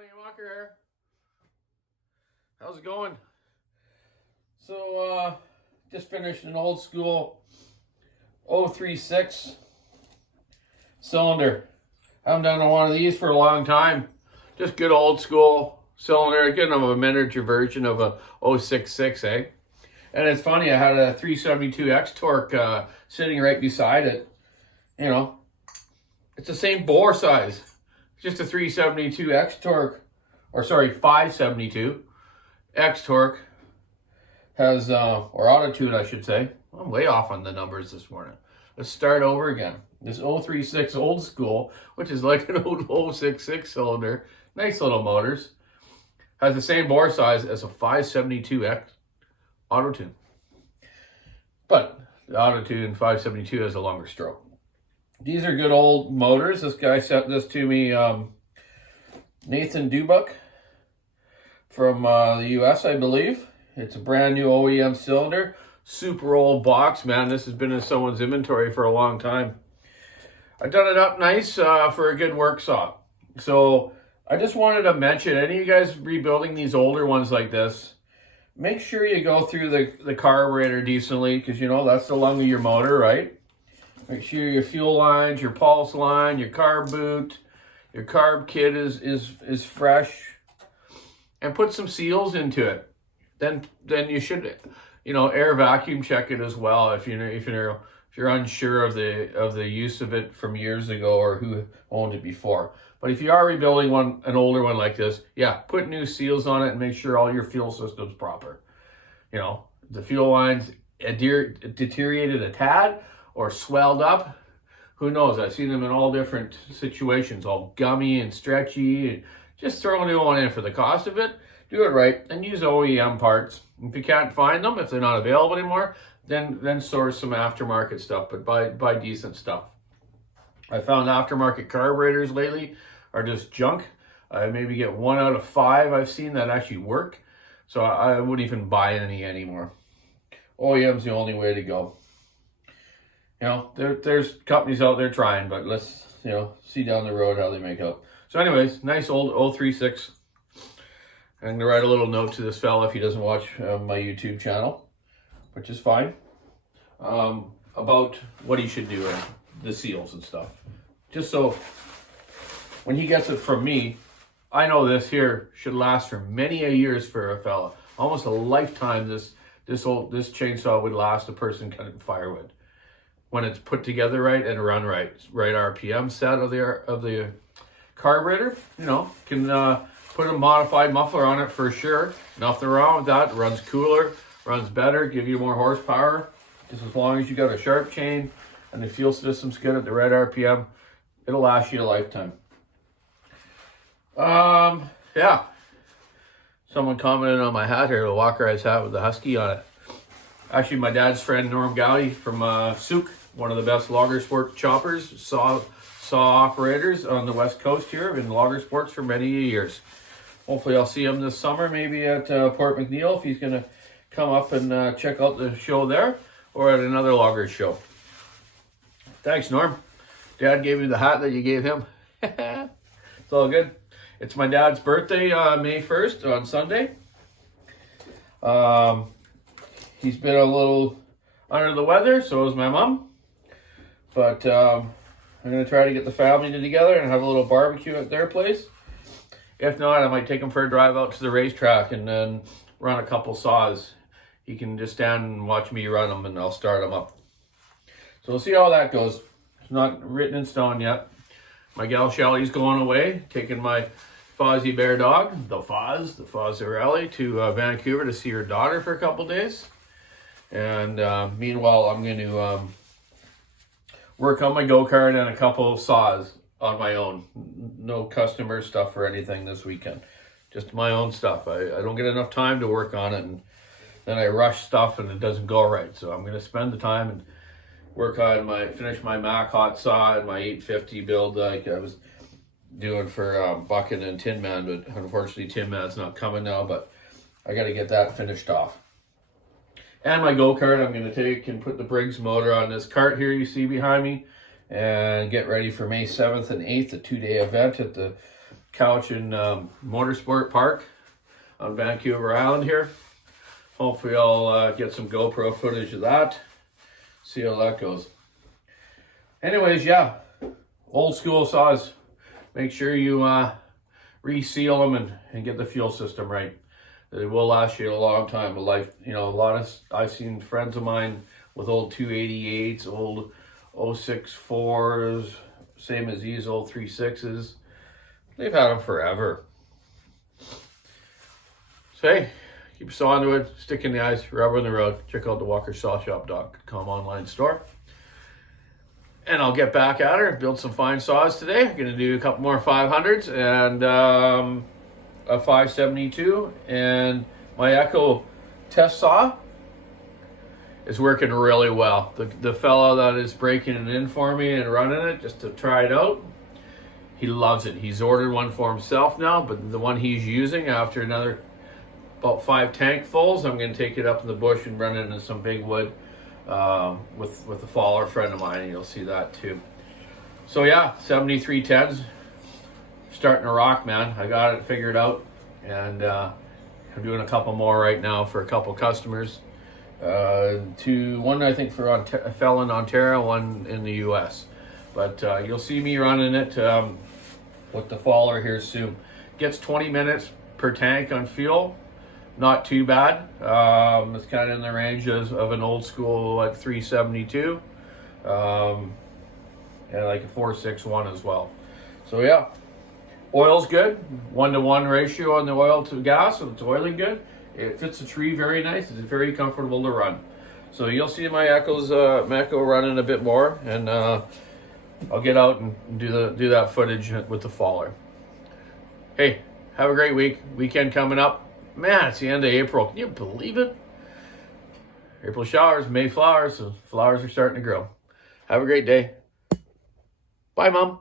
Donny Walker here. How's it going? So, just finished an old school 036 cylinder. Haven't done one of these for a long time. Just good old school cylinder, kind of a miniature version of a 066, eh? And it's funny, I had a 372X torque sitting right beside it. You know, it's the same bore size. Just a 372X torque, or sorry, 572 X torque has, or auto tune, I should say. I'm way off on the numbers this morning. Let's start over again. This 036 old school, which is like an old 066 cylinder, nice little motors, has the same bore size as a 572X auto tune. But the auto tune 572 has a longer stroke. These are good old motors. This guy sent this to me, Nathan Dubuck from the US, I believe. It's a brand new OEM cylinder. Super old box, man. This has been in someone's inventory for a long time. I've done it up nice for a good work saw. So I just wanted to mention, any of you guys rebuilding these older ones like this, make sure you go through the carburetor decently, because you know that's the lung of your motor, right? Make sure your fuel lines, your pulse line, your carb boot, your carb kit is fresh, and put some seals into it. Then you should, you know, air vacuum check it as well if you're unsure of the use of it from years ago or who owned it before. But if you are rebuilding an older one like this, yeah, put new seals on it and make sure all your fuel system's proper. You know, the fuel lines deteriorated a tad or swelled up, who knows? I've seen them in all different situations, all gummy and stretchy. And just throw a new one in for the cost of it. Do it right and use OEM parts. If you can't find them, if they're not available anymore, then source some aftermarket stuff, but buy decent stuff. I found aftermarket carburetors lately are just junk. I maybe get 1 out of 5 I've seen that actually work. So I wouldn't even buy any anymore. OEM's the only way to go. You know, there's companies out there trying, but let's, you know, see down the road how they make out. So anyways, nice old 036. I'm going to write a little note to this fella if he doesn't watch my YouTube channel, which is fine, about what he should do and the seals and stuff. Just so when he gets it from me, I know this here should last for many a years for a fella. Almost a lifetime this chainsaw would last a person cutting firewood. When it's put together right and run right RPM set of the carburetor, you know, can put a modified muffler on it for sure. Nothing wrong with that. It runs cooler, runs better, give you more horsepower. Just as long as you got a sharp chain and the fuel system's good at the right RPM, it'll last you a lifetime. Yeah. Someone commented on my hat here, the Walker Eyes hat with the Husky on it. Actually, my dad's friend Norm Gowdy from Souk, one of the best logger sport choppers, saw operators on the west coast here in logger sports for many years. Hopefully I'll see him this summer, maybe at Port McNeill if he's going to come up and check out the show there, or at another logger show. Thanks, Norm. Dad gave you the hat that you gave him. It's all good. It's my dad's birthday, May 1st on Sunday. He's been a little under the weather, so is my mom. But I'm going to try to get the family together and have a little barbecue at their place. If not, I might take him for a drive out to the racetrack and then run a couple saws. He can just stand and watch me run them, and I'll start them up. So we'll see how that goes. It's not written in stone yet. My gal Shelly's going away, taking my Fozzie Bear dog, the Fozzarelli, to Vancouver to see her daughter for a couple days. And meanwhile, I'm going to work on my go-kart and a couple of saws on my own. No customer stuff or anything this weekend. Just my own stuff. I don't get enough time to work on it, and then I rush stuff and it doesn't go right. So I'm going to spend the time and work on finish my Mac hot saw and my 850 build like I was doing for Bucket and Tin Man, but unfortunately Tin Man's not coming now, but I got to get that finished off. And my go-kart, I'm going to take and put the Briggs motor on this cart here you see behind me and get ready for May 7th and 8th, a 2-day event at the couch in Motorsport Park on Vancouver Island here. Hopefully I'll get some GoPro footage of that. See how that goes. Anyways, yeah, old school saws. Make sure you reseal them and get the fuel system right. It will last you a long time. A life, you know, I've seen friends of mine with old 288s, old 064s, same as these old 36s. They've had them forever. So hey, keep your saw into it, stick in the ice, rubber in the road. Check out the walkersawshop.com online store. And I'll get back at her, build some fine saws today. I'm gonna do a couple more 500s and a 572. And my Echo test saw is working really well. The fellow that is breaking it in for me and running it just to try it out, he loves it. He's ordered one for himself now, but the one he's using after about 5 tankfuls, I'm going to take it up in the bush and run it into some big wood with a follower friend of mine, and you'll see that too. So yeah, 7310s starting to rock, man. I got it figured out, and I'm doing a couple more right now for a couple customers. One I think for a fellow in Ontario, one in the US. But you'll see me running it with the follower here soon. Gets 20 minutes per tank on fuel. Not too bad. It's kind of in the range of an old school like 372. And like a 461 as well. So yeah. Oil's good. 1-to-1 ratio on the oil to gas, so it's oiling good. It fits the tree very nice. It's very comfortable to run. So you'll see my Echo running a bit more, and I'll get out and do that footage with the follower. Hey, have a great weekend coming up. Man, it's the end of April. Can you believe it? April showers, May flowers, so flowers are starting to grow. Have a great day. Bye, Mom.